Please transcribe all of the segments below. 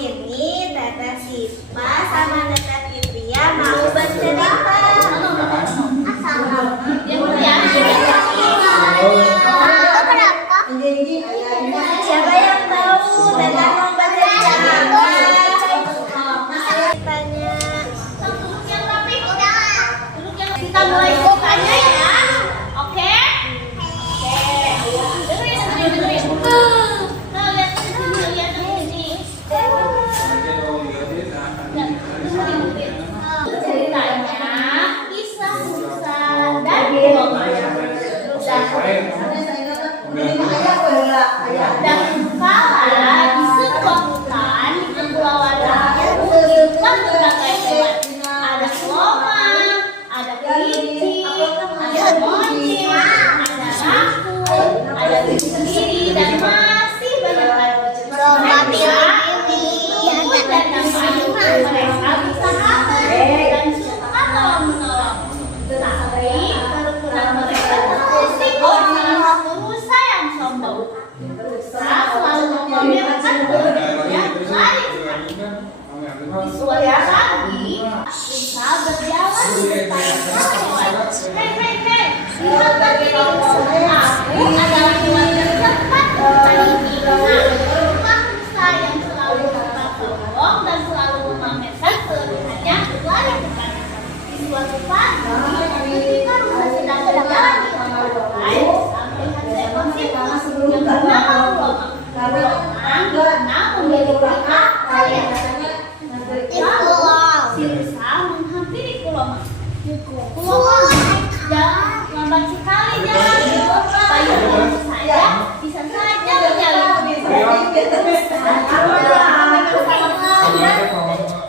ini Tete Sipa sama Tete Fitria mau bercerita. Siapa yang tahu Tete mau bercerita? Ceritanya. Kita mulai bukannya ya. Oke? Dengerin. Ceritanya kisah Musa dan kala di sebuah hutan di kepulauan itu terdapat berbagai hewan. Ada kelomang, ada kelinci, ada monyet, ada rakun, ada sendiri dan masih banyak lagi. Dan mereka bersahabat dan suka tolong menolong. Tetapi kerukunan mereka terusik oleh salah satu rusa yang sombong. Rusa selalu memamerkan keberaniannya lari cepat. Di suatu pagi, rusa berjalan di depan hewan. Hei, lihat tadi aku adalah hewan tercepat di hutan ini. Rumah rusa yang selalu suka sombong dan selalu memamerkan kelebihannya lari cepat. Di suatu pagi, ketika rusa sedang berjalan di tengah hutan, melihat seekor tikus yang bernama Kelomang. Kelomang dikenal memiliki akal yang lalu si rusa menghampiri Kelomang. Kelomang, jangan lambat sekali jalannya. Supaya tentu saja bisa saja berjalan.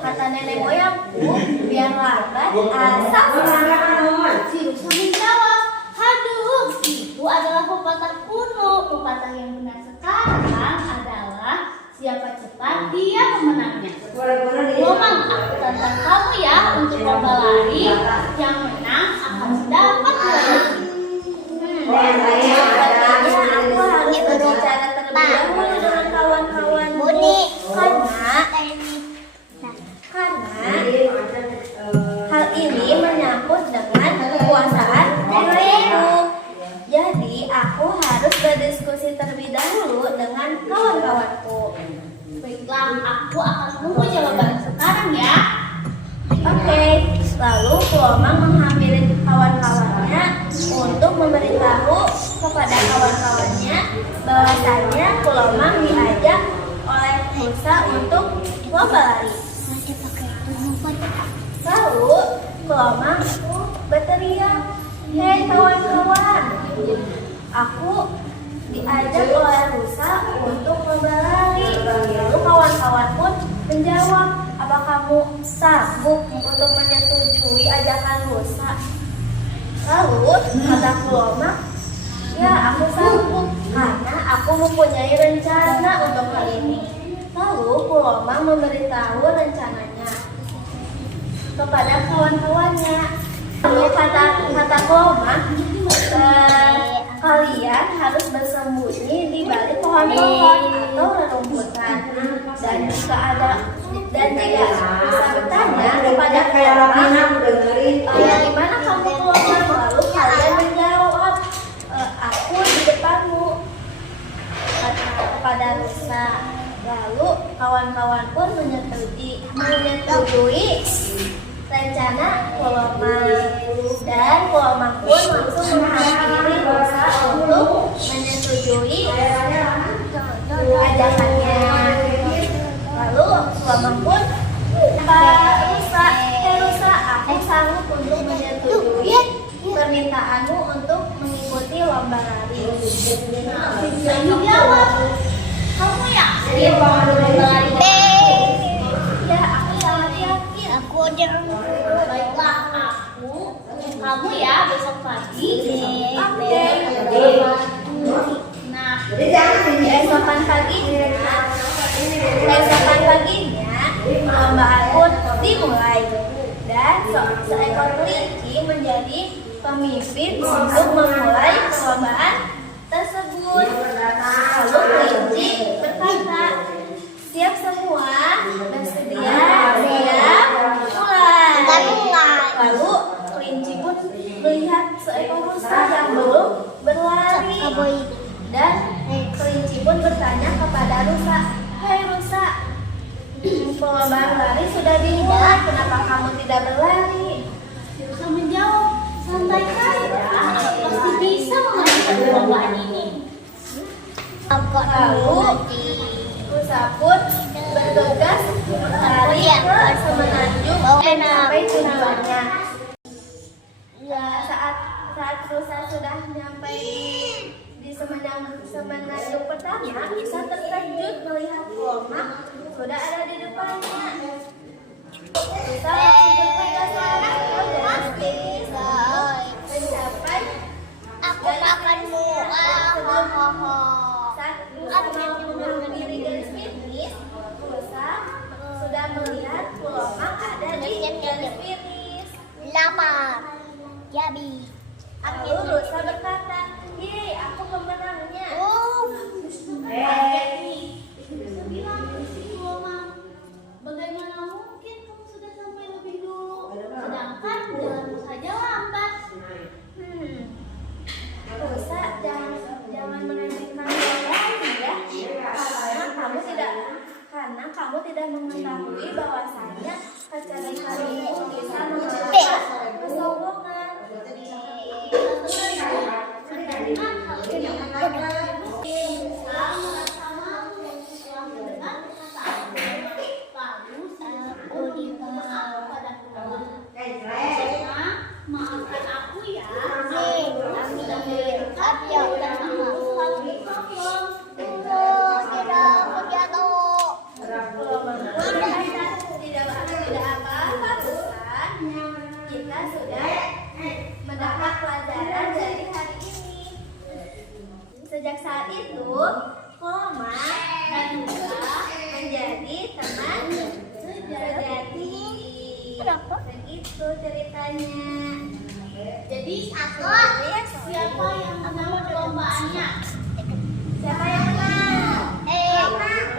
Kata nenek moyangku, biar lambat asal semangat. Si rusa menjawab, aduh, itu adalah pepatah kuno. Pepatah yang benar sekarang adalah siapa cepat dia pemenangnya. Kelomang, aku tantang kamu ya untuk lomba lari. Yang menang akan mendapat hadiah. Aku harus berbicara terlebih dahulu dengan kawan-kawan karena hal ini menyangkut dengan kekuasaan nenek. Jadi aku harus berdiskusi terlebih dahulu dengan kawan-kawanku. Baiklah, aku akan menunggu jawaban sekarang ya. Oke. Lalu Kelomang menghampiri kawan-kawannya untuk memberitahu kepada kawan-kawannya bahwasanya Kelomang diajak oleh rusa untuk lomba lari. Lalu Kelomang berteriak, hei kawan-kawan, aku diajak oleh rusa untuk lomba lari. Lalu kawan-kawan pun menjawab, apa kamu sanggup untuk menyetujui ajakan rusa? Lalu kata Kelomang, ya aku sanggup karena aku mempunyai rencana untuk hal ini. Lalu Kelomang memberitahu rencananya kepada kawan-kawannya. Lalu kata Kelomang, kalian harus bersembunyi di balik pohon-pohon atau rerumputan. Dan jika bisa bertanya kepada Kelomang, di mana kamu Kelomang? Lalu kalian menjawab, aku di depanmu, kepada rusa. Lalu kawan-kawan pun menyetujui rencana Kelomang, dan Kelomang pun langsung menghampiri rusa untuk menyetujui ajakannya. Lalu Kelomang pun rusa, aku sanggup untuk menyetujui permintaanmu untuk mengikuti lomba lari. Lalu jawab, kamu yakin mau lomba lari? Ya, aku sangat yakin. Aku jangan. Baiklah, kamu ya besok pagi. Oke. Nah, keesokan paginya perlombaan pun dimulai dan seekor kelinci menjadi pemimpin untuk memulai perlombaan tersebut. Lalu kelinci berkata, siap semua? Perlombaan lari sudah dimulai. Kenapa kamu tidak berlari? Bisa menjawab. Santai saja. Aku pasti bisa memenangkan perlombaan ini. Lalu Musa pun bergegas lari ke semenanjung sampai tujuannya. Saat Musa sudah sampai di semenanjung pertama, Musa terkejut melihat Kelomak sudah ada di depannya. Musa langsung bergegas lari ke garis finish mencapai makanmu. Saat Musa mau menghampiri garis finish, Musa sudah melihat Kelomak ada di garis finish. Lapar. Yabi. Lalu Musa berkata, "Yeay, aku pemenangnya." Bagaimana mungkin kamu sudah sampai lebih dulu, sedangkan jalanmu saja lambat? Musa, jangan meremehkan lagi ya, karena kamu tidak mengetahui bahwasanya kecelakaan itu bisa mengalahkan kesombongan. Maafkan aku ya. Tidak apa-apa, Tuhan. Kita sudah mendapat pelajaran dari hari ini. Sejak saat itu, Kelomak dan Musa menjadi teman sejati. Begitu ceritanya. Jadi siapa yang menang perlombaannya? Siapa yang menang?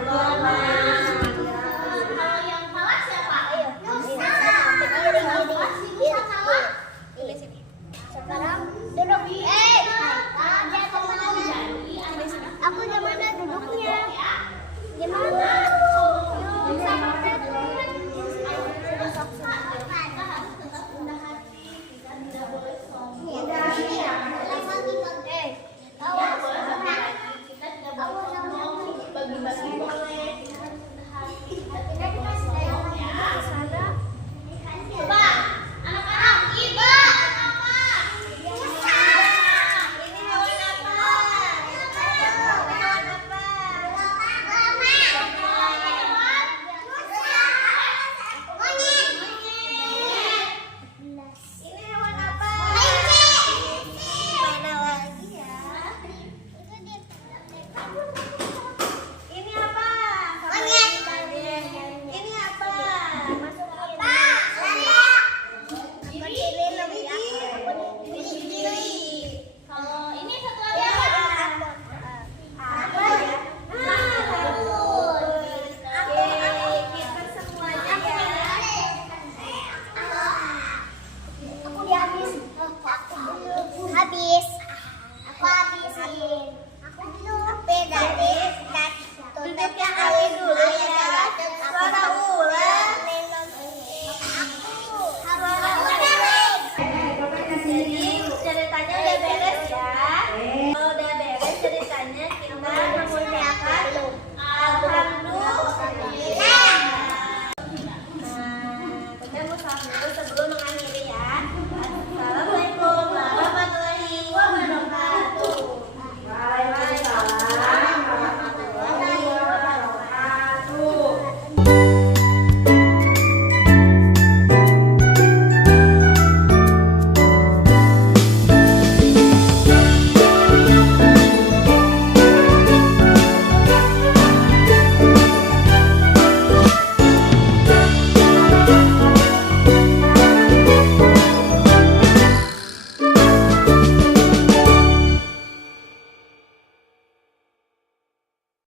Kelomak.